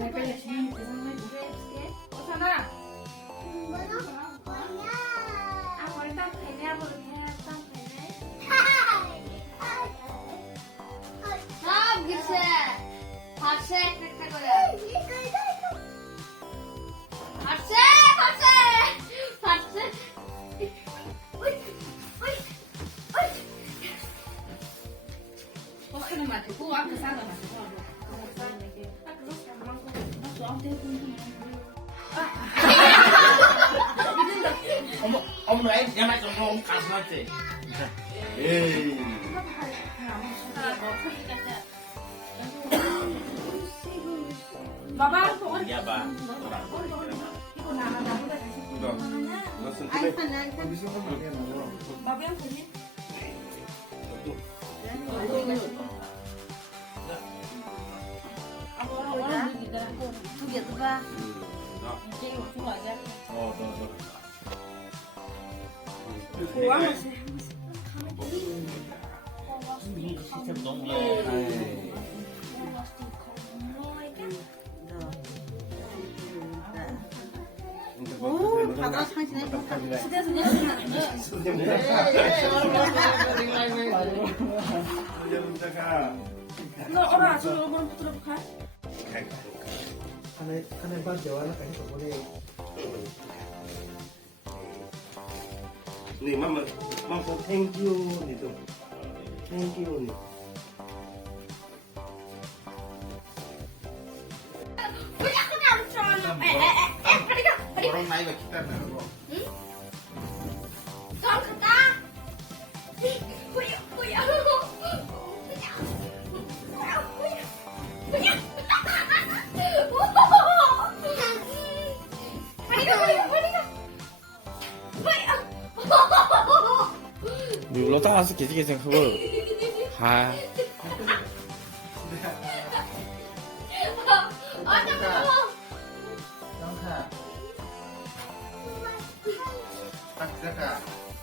này bây giờ chị em cái răng này có sao nào à có tao phải đeo rồi nha tao phải đấy không cái xe hot xe cái gọi là hot xe có khi mà thì cô ăn cái sao là mà chúng nó ông này nhà này trong ông cắt nó chứ ê bà ba ya ba bà biết gì 두 개 봐. 이게 무슨 거야? 좋아. 시스템 너무 오, 바다 상신에 시대에서 너 어라 저 얼굴 붙들어볼까? 하나의 반대와 하나까지 저번에 네, 맘마 thank you 니도 thank you 니 orang main lagi kita dah. Con kita. lo tao sẽ cái gì không ha Tak, tak.